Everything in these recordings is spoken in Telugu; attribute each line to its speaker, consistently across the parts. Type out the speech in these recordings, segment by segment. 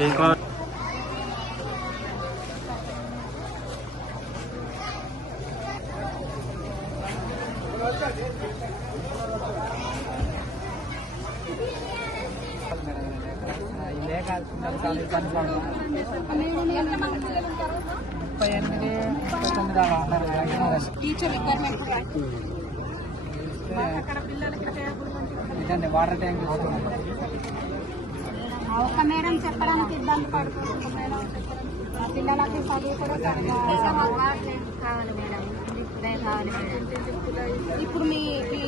Speaker 1: ఇంకా
Speaker 2: ఇదే కాదు పిల్లలు చాలా ఇబ్బంది పడుతున్నారు ముప్పై ఎనిమిది ముప్పై తొమ్మిది అలా ఉన్నారు
Speaker 3: టీచర్ రిక్వైర్మెంట్
Speaker 2: ఇదండి వాటర్ ట్యాంక్
Speaker 3: ఒక మేడం చెప్పడానికి ఇబ్బంది పడుతుంది. మేడం పిల్లలకి చదువు కూడా కావాలి మేడం. ఇప్పుడే కావాలి ఇప్పుడు మీ మీ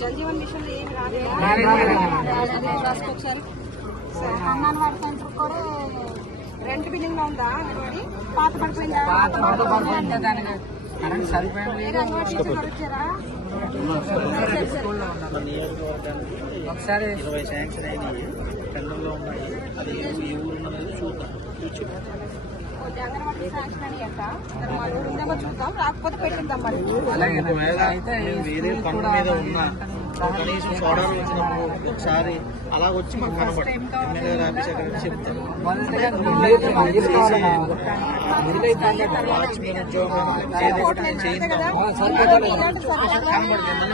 Speaker 3: జలజీవన్ మిషన్ ఏమి రాలేదు అంగన్వాడీ సెంటర్ కూడా రెంట్ బిల్డింగ్లో ఉందా పాత పడిపోయిందా
Speaker 2: కరెంట్ సరిపోయింది ఒకసారి
Speaker 1: ఇరవై శాంక్షన్ అయినాయి. టెండర్లో ఉన్నాయి. అది ఏ ఊరు ఉన్నది. చూద్దాం.
Speaker 3: మరి
Speaker 2: అలాగే
Speaker 1: ఒకవేళ
Speaker 2: అయితే
Speaker 1: వేరే పనుల
Speaker 2: కూడా
Speaker 1: మీద ఉన్నా. కనీసం సోడాలు వచ్చినప్పుడు ఒకసారి అలా వచ్చి మాకు కనబడి ఎమ్మెల్యే ఆఫీస్ చెప్తారు వాచ్మెన్ ఉద్యోగం ఏదో ఒకటి నేను కనబడుతుంది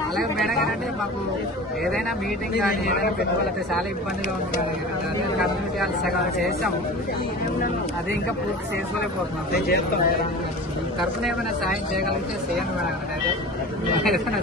Speaker 1: మళ్ళీ
Speaker 2: ఏదైనా మీటింగ్ కానీ ఏదైనా పెట్టుకోవాలంటే చాలా ఇబ్బందిగా ఉంది అదే సగం చేసాము అది ఇంకా పూర్తి చేసుకోలేకపోతున్నాం.
Speaker 1: నేను చేస్తాను
Speaker 2: తరఫున ఏమైనా సాయం చేయగలిగితే చేయండి మేడం. అదే ఏమైనా